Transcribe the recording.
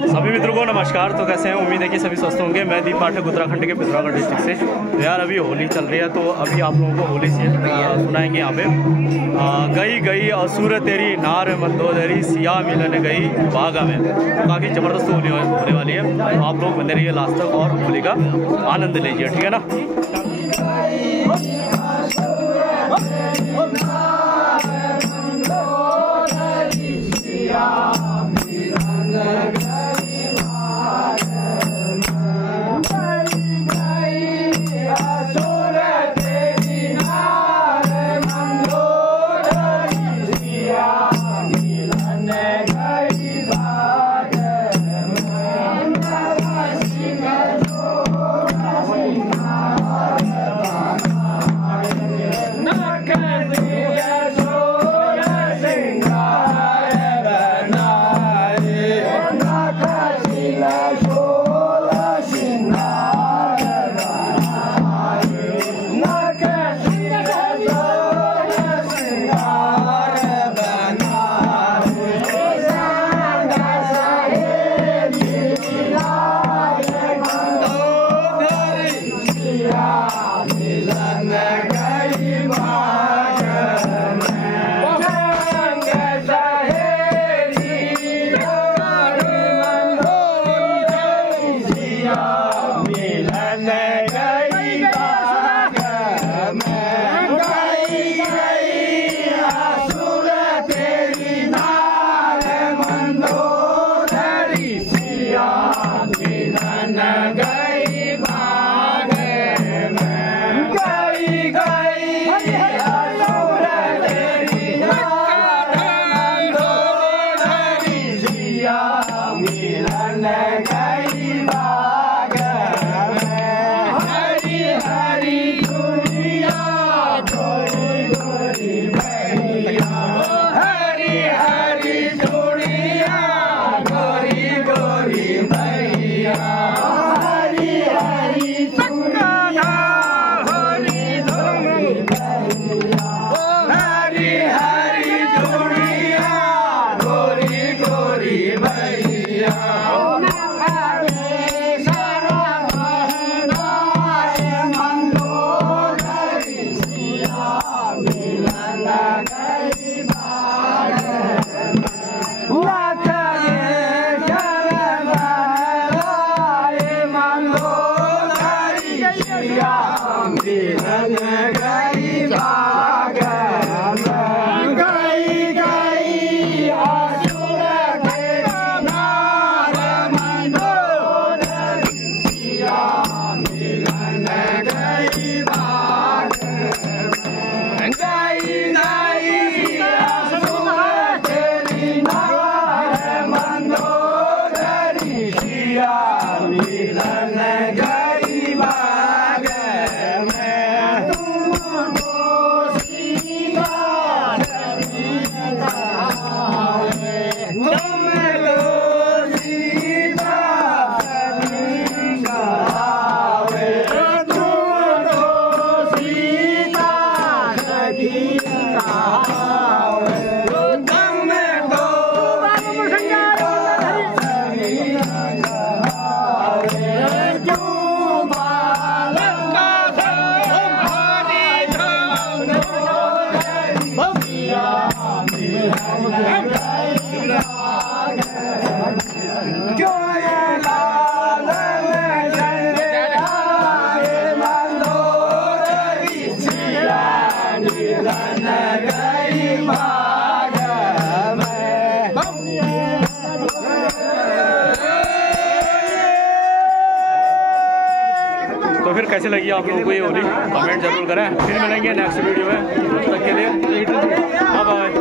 सभी मित्रों को नमस्कार। तो कैसे हैं? उम्मीद है कि सभी स्वस्थ होंगे। मैं दीप पाठक उत्तराखंड के पिथौरागढ़ डिस्ट्रिक्ट से। तो यार अभी होली चल रही है, तो अभी आप लोगों को होली से सुनाएंगे यहाँ पे। गई गई असुर तेरी नार मंदोदरी सिया मिलन गई बागा में। तो काफ़ी ज़बरदस्त होली होने वाली है, तो आप लोग बने रहिए लास्ट तक और होली का आनंद लीजिए, ठीक है ना। तो फिर कैसे लगी आप लोगों को ये होली, कमेंट जरूर करें। फिर मिलेंगे नेक्स्ट वीडियो में, तब तक के लिए बाय बाय।